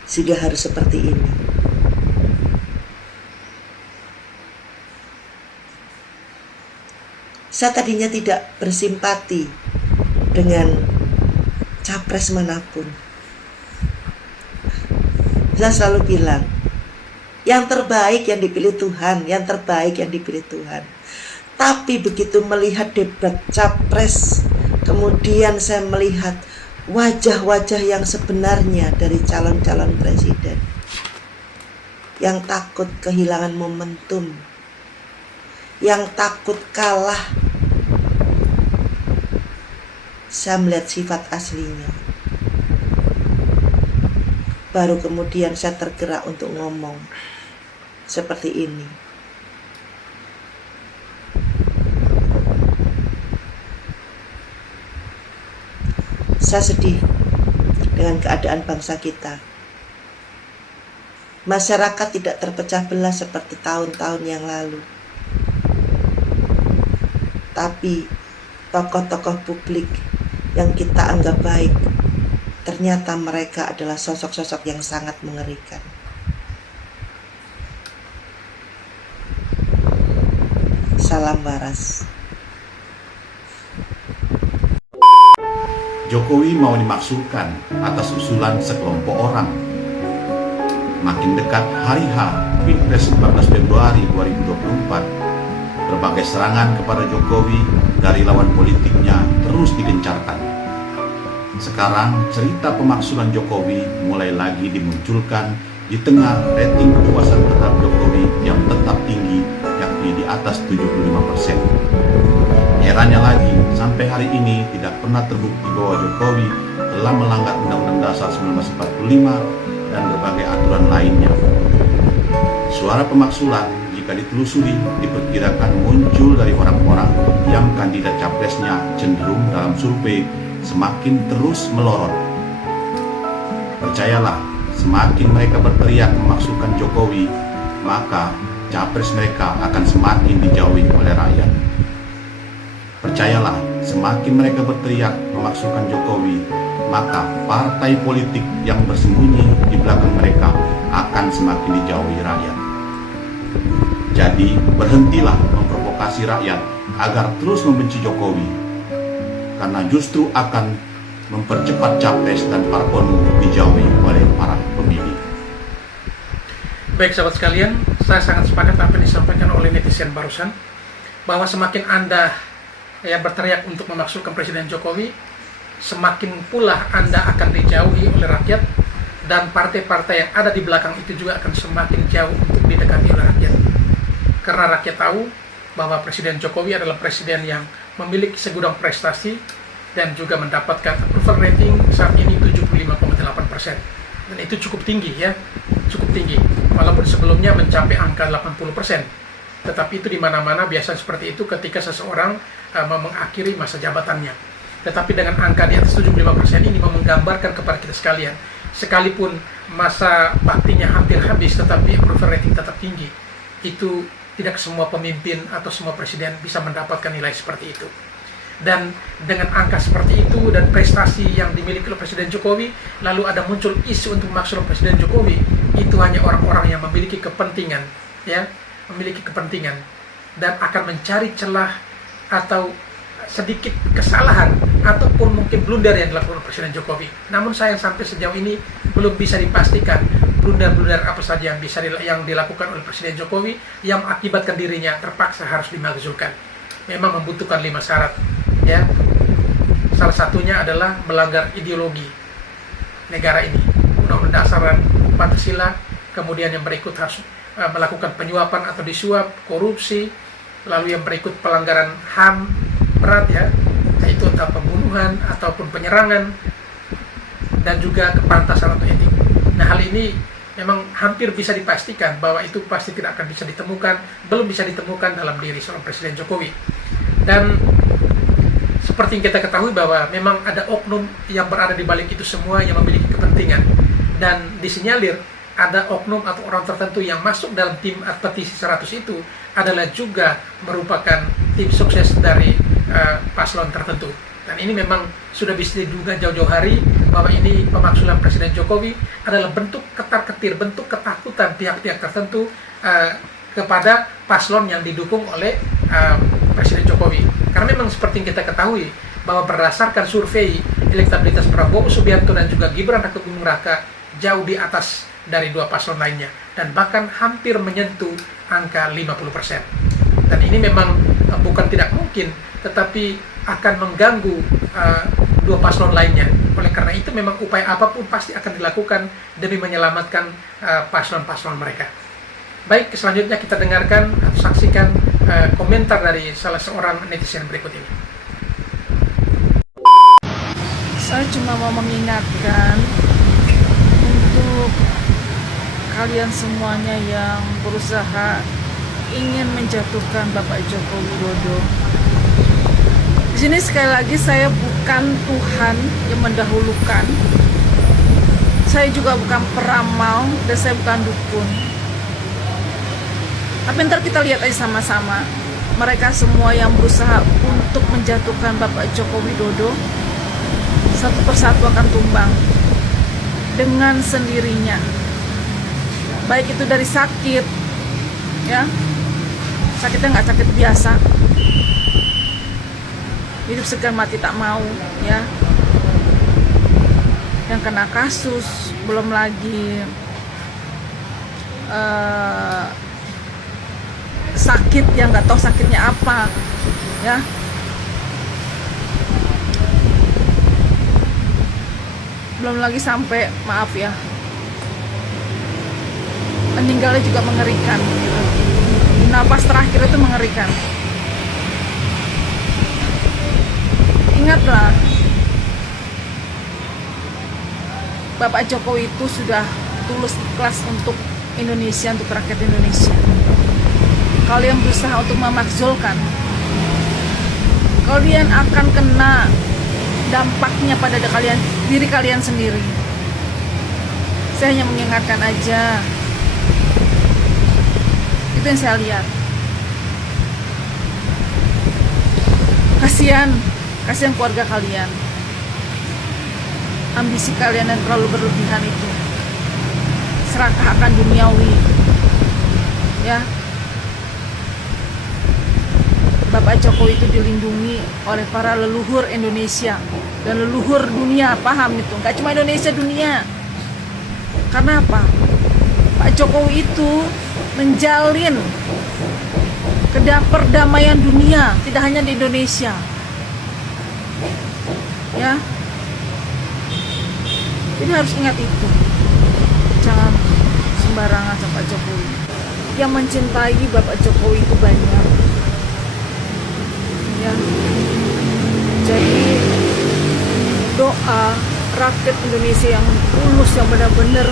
Sehingga harus seperti ini. Saya tadinya tidak bersimpati dengan capres manapun. Saya selalu bilang, yang terbaik yang dipilih Tuhan, yang terbaik yang dipilih Tuhan. Tapi begitu melihat debat capres, kemudian saya melihat wajah-wajah yang sebenarnya dari calon-calon presiden yang takut kehilangan momentum, yang takut kalah. Saya melihat sifat aslinya. Baru kemudian saya tergerak untuk ngomong seperti ini. Saya sedih dengan keadaan bangsa kita. Masyarakat tidak terpecah belah seperti tahun-tahun yang lalu. Tapi tokoh-tokoh publik yang kita anggap baik, ternyata mereka adalah sosok-sosok yang sangat mengerikan. Salam waras. Jokowi mau dimaksudkan atas usulan sekelompok orang. Makin dekat hari H Pilpres 14 Februari 2024, berbagai serangan kepada Jokowi dari lawan politiknya terus digencarkan. Sekarang cerita pemaksulan Jokowi mulai lagi dimunculkan di tengah rating kepuasan terhadap Jokowi yang tetap tinggi, yakni di atas 75%. Herannya lagi, sampai hari ini tidak pernah terbukti bahwa Jokowi telah melanggar Undang-Undang Dasar 1945 dan berbagai aturan lainnya. Suara pemaksulan jika ditelusuri diperkirakan muncul dari orang-orang yang kandidat capresnya cenderung dalam survei semakin terus melorot. Percayalah, semakin mereka berteriak memaksukan Jokowi, maka capres mereka akan semakin dijauhi oleh rakyat. Percayalah, semakin mereka berteriak memaksukan Jokowi, maka partai politik yang bersembunyi di belakang mereka akan semakin dijauhi rakyat. Jadi, berhentilah memprovokasi rakyat agar terus membenci Jokowi, karena justru akan mempercepat capres dan parpolmu dijauhi oleh para pemilih. Baik sahabat sekalian, saya sangat sepakat apa yang disampaikan oleh netizen barusan, bahwa semakin Anda berteriak untuk memaksukan Presiden Jokowi, semakin pula Anda akan dijauhi oleh rakyat, dan partai-partai yang ada di belakang itu juga akan semakin jauh untuk didekati oleh rakyat. Karena rakyat tahu bahwa Presiden Jokowi adalah presiden yang memiliki segudang prestasi dan juga mendapatkan approval rating saat ini 75,8%. Dan itu cukup tinggi ya, cukup tinggi. Walaupun sebelumnya mencapai angka 80%. Tetapi itu di mana-mana biasa seperti itu ketika seseorang mau mengakhiri masa jabatannya. Tetapi dengan angka di atas 75% ini menggambarkan kepada kita sekalian, sekalipun masa baktinya hampir habis tetapi approval rating tetap tinggi. Itu tidak semua pemimpin atau semua presiden bisa mendapatkan nilai seperti itu. Dan dengan angka seperti itu dan prestasi yang dimiliki oleh Presiden Jokowi, lalu ada muncul isu untuk memaksukan Presiden Jokowi, itu hanya orang-orang yang memiliki kepentingan, ya, memiliki kepentingan dan akan mencari celah atau sedikit kesalahan ataupun mungkin blunder yang dilakukan oleh Presiden Jokowi. Namun sayang sampai sejauh ini belum bisa dipastikan blunder-blunder apa saja yang dilakukan oleh Presiden Jokowi yang mengakibatkan dirinya terpaksa harus dimakzulkan. Memang membutuhkan 5 syarat, ya. Salah satunya adalah melanggar ideologi negara ini, Undang-Undang Dasar Pancasila. Kemudian yang berikut harus melakukan penyuapan atau disuap, korupsi. Lalu yang berikut pelanggaran HAM berat, ya, yaitu entah pembunuhan ataupun penyerangan, dan juga kepantasan atau etik. Nah, hal ini memang hampir bisa dipastikan bahwa itu pasti tidak akan bisa ditemukan, belum bisa ditemukan dalam diri seorang Presiden Jokowi. Dan seperti yang kita ketahui bahwa memang ada oknum yang berada di balik itu semua yang memiliki kepentingan, dan disinyalir ada oknum atau orang tertentu yang masuk dalam tim petisi 100 itu adalah juga merupakan tim sukses dari paslon tertentu. Dan ini memang sudah bisa diduga jauh-jauh hari bahwa ini pemaksulan Presiden Jokowi adalah bentuk ketar-ketir, bentuk ketakutan pihak-pihak tertentu kepada paslon yang didukung oleh Presiden Jokowi. Karena memang seperti yang kita ketahui bahwa berdasarkan survei elektabilitas Prabowo Subianto dan juga Gibran Raka Buming Raka jauh di atas dari dua paslon lainnya dan bahkan hampir menyentuh angka 50%. Dan ini memang bukan tidak mungkin, tetapi akan mengganggu dua paslon lainnya. Oleh karena itu memang upaya apapun pasti akan dilakukan demi menyelamatkan paslon-paslon mereka. Baik, selanjutnya kita dengarkan atau saksikan komentar dari salah seorang netizen berikut ini. Saya cuma mau mengingatkan untuk kalian semuanya yang berusaha ingin menjatuhkan Bapak Joko Widodo. Di sini sekali lagi saya bukan Tuhan yang mendahulukan. Saya juga bukan peramal dan saya bukan dukun. Tapi ntar kita lihat aja sama-sama. Mereka semua yang berusaha untuk menjatuhkan Bapak Joko Widodo satu persatu akan tumbang dengan sendirinya. Baik itu dari sakit, ya, sakitnya nggak sakit biasa, hidup segan mati tak mau, ya. Yang kena kasus, belum lagi sakit yang nggak tahu sakitnya apa, ya. Belum lagi sampai, maaf ya, meninggalnya juga mengerikan. Napas terakhir itu mengerikan. Ingatlah, Bapak Jokowi itu sudah tulus ikhlas untuk Indonesia, untuk rakyat Indonesia. Kalian berusaha untuk memakzulkan, kalian akan kena dampaknya pada diri kalian sendiri. Saya hanya mengingatkan aja. Itu yang saya lihat. Kasihan keluarga kalian. Ambisi kalian yang terlalu berlebihan itu. Serakah akan duniawi. Ya. Bapak Jokowi itu dilindungi oleh para leluhur Indonesia dan leluhur dunia, paham itu? Nggak cuma Indonesia, dunia. Karena apa? Pak Jokowi itu menjalin perdamaian dunia, tidak hanya di Indonesia. Ya. Jadi harus ingat itu. Jangan sembarangan sama Pak Jokowi. Yang mencintai Bapak Jokowi itu banyak. Ya. Jadi doa rakyat Indonesia yang tulus, yang benar-benar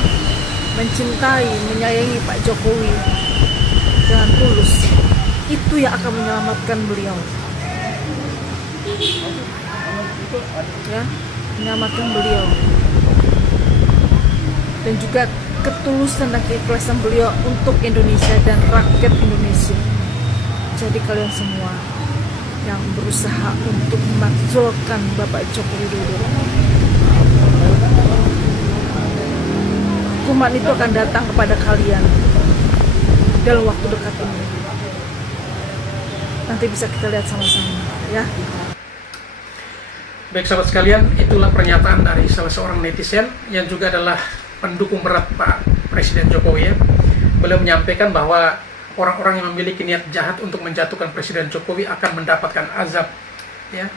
mencintai, menyayangi Pak Jokowi dengan tulus, itu yang akan menyelamatkan beliau. Ya, menyelamatkan beliau. Dan juga ketulusan dan keikhlasan beliau untuk Indonesia dan rakyat Indonesia. Jadi kalian semua yang berusaha untuk memakzulkan Bapak Jokowi Widodo, hukuman itu akan datang kepada kalian dalam waktu dekat ini. Nanti bisa kita lihat sama-sama, ya. Baik sahabat sekalian, itulah pernyataan dari salah seorang netizen yang juga adalah pendukung berat Pak Presiden Jokowi, ya. Beliau menyampaikan bahwa orang-orang yang memiliki niat jahat untuk menjatuhkan Presiden Jokowi akan mendapatkan azab, ya.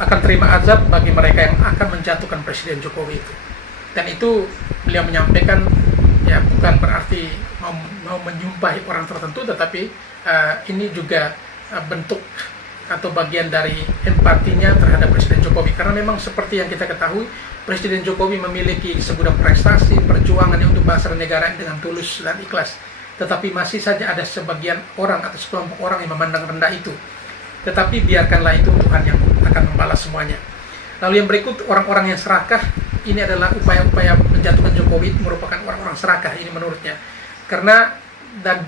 Akan terima azab bagi mereka yang akan menjatuhkan Presiden Jokowi itu. Dan itu beliau menyampaikan, ya, bukan berarti mau menyumpahi orang tertentu, tetapi ini juga bentuk atau bagian dari empatinya terhadap Presiden Jokowi. Karena memang seperti yang kita ketahui, Presiden Jokowi memiliki segudang prestasi, perjuangan untuk bangsa dan negara dengan tulus dan ikhlas. Tetapi masih saja ada sebagian orang atau sekelompok orang yang memandang rendah itu. Tetapi biarkanlah itu, Tuhan yang akan membalas semuanya. Lalu yang berikut, orang-orang yang serakah. Ini adalah upaya-upaya menjatuhkan Jokowi, itu merupakan orang-orang serakah, ini menurutnya.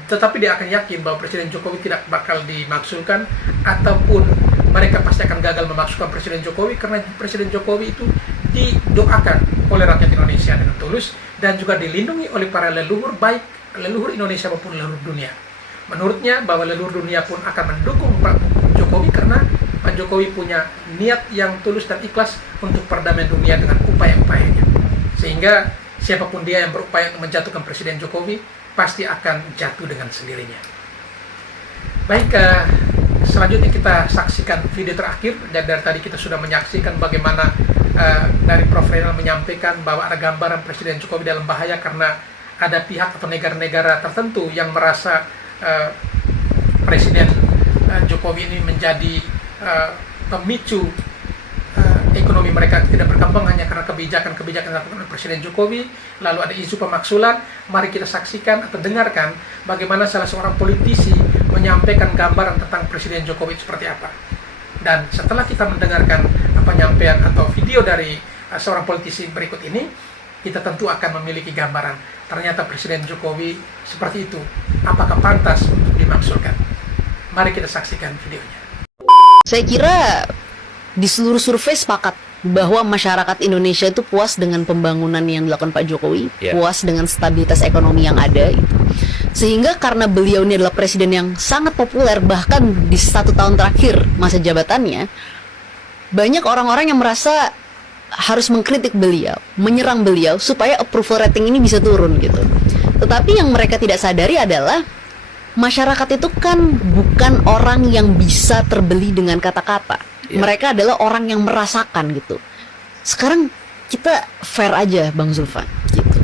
Tetapi dia akan yakin bahwa Presiden Jokowi tidak bakal dimaksudkan, ataupun mereka pasti akan gagal memasukkan Presiden Jokowi, karena Presiden Jokowi itu didoakan oleh rakyat Indonesia dengan tulus, dan juga dilindungi oleh para leluhur, baik leluhur Indonesia maupun leluhur dunia. Menurutnya bahwa leluhur dunia pun akan mendukung Pak Jokowi, karena Pak Jokowi punya niat yang tulus dan ikhlas untuk perdamaian dunia dengan upaya-upayanya. Sehingga siapapun dia yang berupaya untuk menjatuhkan Presiden Jokowi pasti akan jatuh dengan sendirinya. Baik, selanjutnya kita saksikan video terakhir. Dan dari tadi kita sudah menyaksikan bagaimana dari Prof. Reynal menyampaikan bahwa ada gambaran Presiden Jokowi dalam bahaya karena ada pihak atau negara-negara tertentu yang merasa Presiden Jokowi ini menjadi pemicu ekonomi mereka tidak berkembang hanya karena kebijakan-kebijakan yang dilakukan oleh Presiden Jokowi. Lalu ada isu pemaksulan. Mari kita saksikan atau dengarkan bagaimana salah seorang politisi menyampaikan gambaran tentang Presiden Jokowi seperti apa. Dan setelah kita mendengarkan penyampaian atau video dari seorang politisi berikut ini, kita tentu akan memiliki gambaran. Ternyata Presiden Jokowi seperti itu. Apakah pantas untuk dimaksudkan? Mari kita saksikan videonya. Saya kira di seluruh survei sepakat bahwa masyarakat Indonesia itu puas dengan pembangunan yang dilakukan Pak Jokowi, puas dengan stabilitas ekonomi yang ada. Sehingga karena beliau ini adalah presiden yang sangat populer, bahkan di 1 tahun terakhir masa jabatannya, banyak orang-orang yang merasa harus mengkritik beliau, menyerang beliau supaya approval rating ini bisa turun gitu. Tetapi yang mereka tidak sadari adalah masyarakat itu kan bukan orang yang bisa terbeli dengan kata-kata. Mereka adalah orang yang merasakan gitu. Sekarang kita fair aja Bang Zulfan gitu.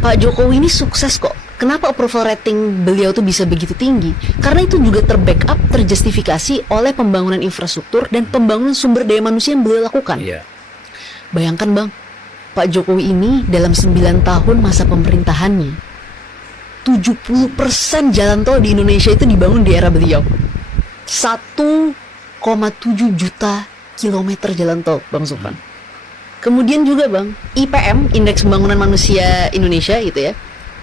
Pak Jokowi ini sukses kok. Kenapa approval rating beliau tuh bisa begitu tinggi? Karena itu juga terbackup, terjustifikasi oleh pembangunan infrastruktur dan pembangunan sumber daya manusia yang beliau lakukan. Bayangkan Bang, Pak Jokowi ini dalam 9 tahun masa pemerintahannya, 70% jalan tol di Indonesia itu dibangun di era beliau. 1,7 juta kilometer jalan tol, Bang Zulfan. Kemudian juga Bang, IPM, Indeks Pembangunan Manusia Indonesia gitu ya,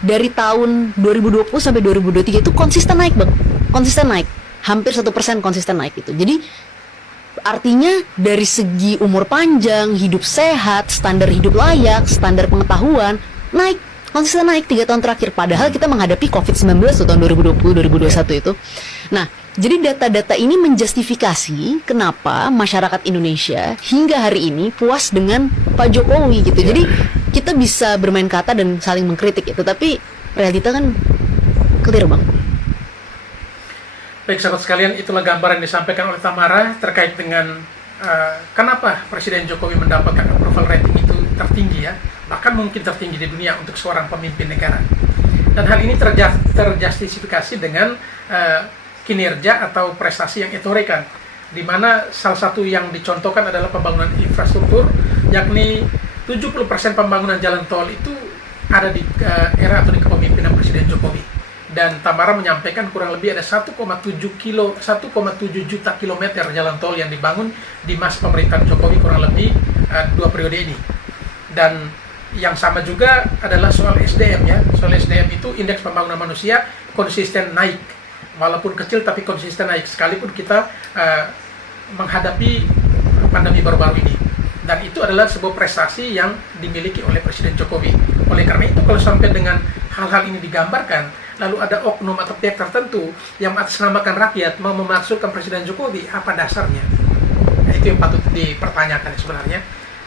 dari tahun 2020 sampai 2023 itu konsisten naik Bang, konsisten naik, hampir 1% konsisten naik gitu. Jadi artinya dari segi umur panjang, hidup sehat, standar hidup layak, standar pengetahuan naik, konsisten naik 3 tahun terakhir. Padahal kita menghadapi COVID-19 tahun 2020-2021 itu. Nah, jadi data-data ini menjustifikasi kenapa masyarakat Indonesia hingga hari ini puas dengan Pak Jokowi gitu. Jadi kita bisa bermain kata dan saling mengkritik itu, tapi realita kan clear Bang. Baik sahabat sekalian, itulah gambaran yang disampaikan oleh Tamara terkait dengan kenapa Presiden Jokowi mendapatkan approval rating itu tertinggi ya, bahkan mungkin tertinggi di dunia untuk seorang pemimpin negara. Dan hal ini terjustifikasi dengan kinerja atau prestasi yang ditorekan, di mana salah satu yang dicontohkan adalah pembangunan infrastruktur, yakni 70% pembangunan jalan tol itu ada di era atau di kepemimpinan Presiden Jokowi. Dan Tamara menyampaikan kurang lebih ada 1,7 juta kilometer jalan tol yang dibangun di masa pemerintahan Jokowi kurang lebih 2 periode ini. Dan yang sama juga adalah soal SDM ya. Soal SDM itu indeks pembangunan manusia konsisten naik. Walaupun kecil tapi konsisten naik sekalipun kita menghadapi pandemi baru-baru ini. Dan itu adalah sebuah prestasi yang dimiliki oleh Presiden Jokowi. Oleh karena itu kalau sampai dengan hal-hal ini digambarkan, lalu ada oknum atau pihak tertentu yang mengatasnamakan rakyat mau memasukkan Presiden Jokowi, apa dasarnya? Nah, itu yang patut dipertanyakan sebenarnya.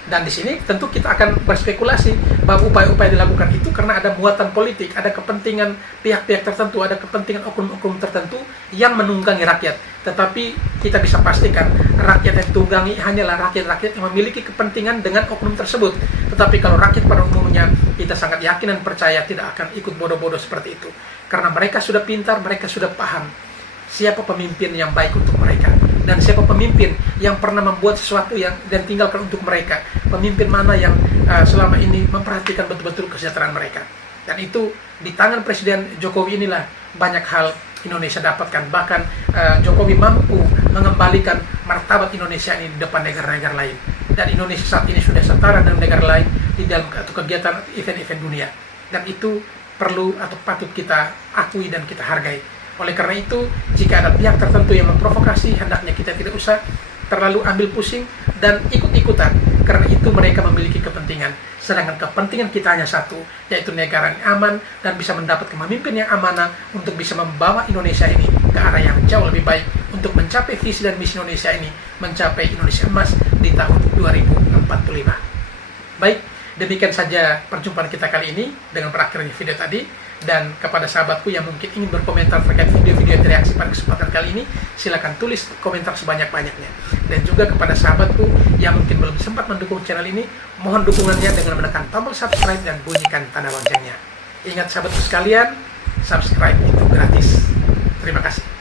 Dan di sini tentu kita akan berspekulasi bahwa upaya-upaya dilakukan itu karena ada muatan politik, ada kepentingan pihak-pihak tertentu, ada kepentingan oknum-oknum tertentu yang menunggangi rakyat. Tetapi kita bisa pastikan rakyat yang ditunggangi hanyalah rakyat-rakyat yang memiliki kepentingan dengan oknum tersebut. Tetapi kalau rakyat pada umumnya, kita sangat yakin dan percaya tidak akan ikut bodoh-bodoh seperti itu. Karena mereka sudah pintar, mereka sudah paham siapa pemimpin yang baik untuk mereka, dan siapa pemimpin yang pernah membuat sesuatu yang dan tinggalkan untuk mereka, pemimpin mana yang selama ini memperhatikan betul-betul kesejahteraan mereka. Dan itu di tangan Presiden Jokowi inilah banyak hal Indonesia dapatkan. Bahkan Jokowi mampu mengembalikan martabat Indonesia ini di depan negara-negara lain, dan Indonesia saat ini sudah setara dengan negara lain di dalam kegiatan event-event dunia, dan itu perlu atau patut kita akui dan kita hargai. Oleh karena itu, jika ada pihak tertentu yang memprovokasi, hendaknya kita tidak usah terlalu ambil pusing dan ikut-ikutan, karena itu mereka memiliki kepentingan. Sedangkan kepentingan kita hanya satu, yaitu negara yang aman dan bisa mendapat pemimpin yang amanah untuk bisa membawa Indonesia ini ke arah yang jauh lebih baik untuk mencapai visi dan misi Indonesia ini, mencapai Indonesia emas di tahun 2045. Baik, demikian saja perjumpaan kita kali ini dengan berakhirnya video tadi. Dan kepada sahabatku yang mungkin ingin berkomentar terkait video-video interaksi pada kesempatan kali ini, silakan tulis komentar sebanyak-banyaknya. Dan juga kepada sahabatku yang mungkin belum sempat mendukung channel ini, mohon dukungannya dengan menekan tombol subscribe dan bunyikan tanda loncengnya. Ingat sahabatku sekalian, subscribe itu gratis. Terima kasih.